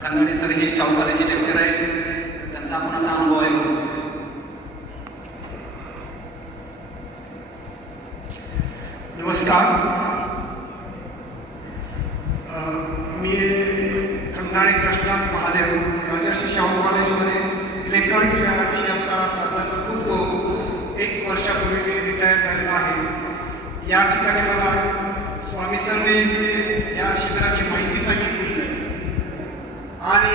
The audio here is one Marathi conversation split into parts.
कानडे सर हे शाहू कॉलेजचे लेक्चर आहे, त्यांचा आपण आता अनुभव आहे. नमस्कार. मी कंधाणे कृष्णात महादेव राजर्षी शाहू कॉलेजमध्ये इलेक्ट्रॉनिक्स या विषयाचा प्राध्यापक होतो. 1 वर्षापूर्वी मी रिटायर झालेलो आहे. या ठिकाणी मला स्वामी सरने या शिबिराची माहिती सांगितली आणि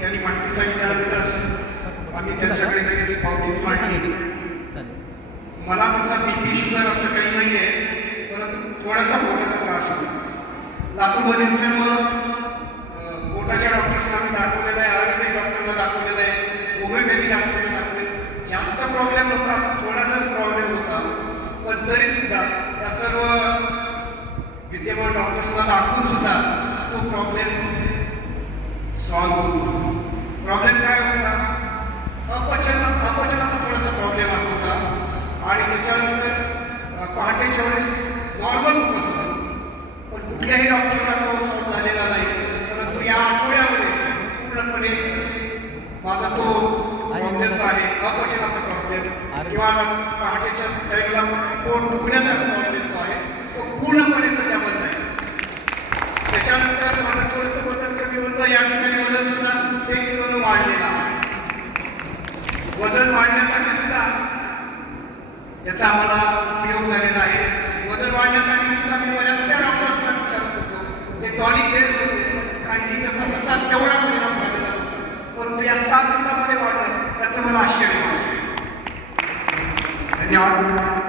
त्यांनी माहिती सांगितल्यानंतर आम्ही त्यांच्याकडे लगेच पावती फाडली. मला तसा बीपी शुगर असं काही नाही आहे, परंतु थोडासा पोटाचा त्रास होता. लातूरमधील सर्व पोटाच्या डॉक्टर्सना आम्ही दाखवलेलं आहे, आयुर्वेदिक डॉक्टरला दाखवलेलं आहे, होमिओपॅथी डॉक्टरला दाखवले. जास्त प्रॉब्लेम होता, थोडासाच प्रॉब्लेम होता, पण तरीसुद्धा त्या सर्व विद्यमान डॉक्टर्सना दाखवून सुद्धा तो प्रॉब्लेम सॉल्व्ह होतो. प्रॉब्लेम काय होता? अपचनाचा थोडासा प्रॉब्लेम होता आणि त्याच्यानंतर पहाटेच्या वेळेस नॉर्मल होत होतं, पण कुठल्याही डॉक्टरला तो सॉल्व्ह झालेला नाही. परंतु या आठवड्यामध्ये पूर्णपणे माझा तो प्रॉब्लेम जो आहे, अपचनाचा प्रॉब्लेम किंवा पहाटेच्या टाईमला पोट दुखण्याचा प्रॉब्लेम जो आहे, तो पूर्णपणे सध्या बंद आहे. त्याच्यानंतर माझं थोडंसं वजन कमी होतं. या ठिकाणी वजन सुद्धा 1 किलोनं वाढलेलं आहे. वजन वाढण्यासाठी सुद्धा याचा आम्हाला उपयोग झालेला आहे. वजन वाढण्यासाठी सुद्धा मी बऱ्याचशा डॉक्टर्सना विचारत होतो, ते टॉनिक देत होते, काही त्याचा कसा तेवढा परिणाम झालेला नव्हता, परंतु या 7 दिवसामध्ये वाढलं, त्याचं मला आश्चर्य वाटलं. धन्यवाद.